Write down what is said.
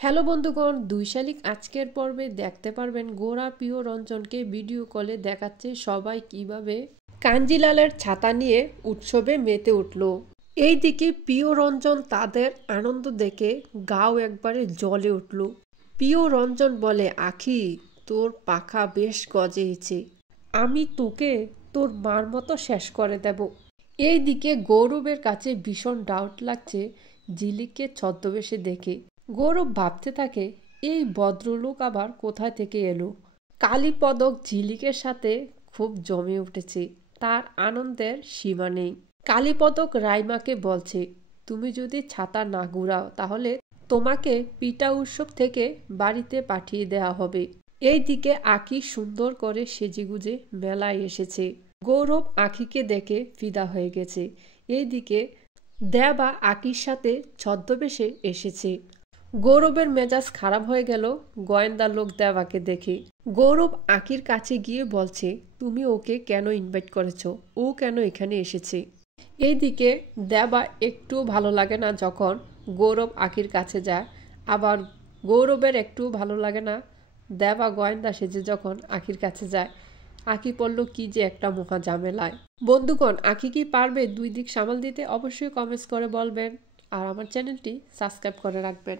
Hello বন্ধুগণ, ২ শালিক আজকের পর্বে দেখতে পারবেন গোরা প্রিয় রঞ্জনকে ভিডিও কলে দেখাচ্ছে সবাই কিভাবে কাঞ্জিলালের ছাতা নিয়ে উৎসবে মেতে উঠল। এইদিকে প্রিয় রঞ্জন তাদের আনন্দ দেখে গাও একবারে জ্বলে উঠল। প্রিয় রঞ্জন বলে, আখি তোর পাখা বেশ গজেছে, আমি তোকে তোর মার মতো শেষ করে দেব। এইদিকে গৌরবের কাছে ভীষণ ডাউট লাগছে ঝিলিককে ছদ্মবেশে দেখে। গৌরব ভাবতে থাকে, এই ভদ্রলোক আবার কোথায় থেকে এলো। কালীপদক ঝিলিকের সাথে খুব জমে উঠেছে, তার আনন্দের সীমা নেই। কালীপদক রাইমাকে বলছে, তুমি যদি ছাতা না ঘুরাও তাহলে তোমাকে পিটা উৎসব থেকে বাড়িতে পাঠিয়ে দেওয়া হবে। এইদিকে আঁখি সুন্দর করে সেজেগুজে মেলায় এসেছে। গৌরব আঁখিকে দেখে ফিদা হয়ে গেছে। এইদিকে দেবা আঁখির সাথে ছদ্মবেশে এসেছে। গৌরবের মেজাজ খারাপ হয়ে গেল গোয়েন্দা লোক দেবাকে দেখে। গৌরব আঁখির কাছে গিয়ে বলছে, তুমি ওকে কেন ইনভাইট করেছো, ও কেন এখানে এসেছে। এইদিকে দেবা একটু ভালো লাগে না যখন গৌরব আঁখির কাছে যায়, আবার গৌরবের একটু ভালো লাগে না দেবা গোয়েন্দা সেজে যখন আঁখির কাছে যায়। আঁখি পড়ল কি যে একটা মহা ঝামেলায়। বন্ধুগণ, আঁখি কি পারবে দুই দিক সামাল দিতে? অবশ্যই কমেন্টস করে বলবেন, আর আমার চ্যানেলটি সাবস্ক্রাইব করে রাখবেন।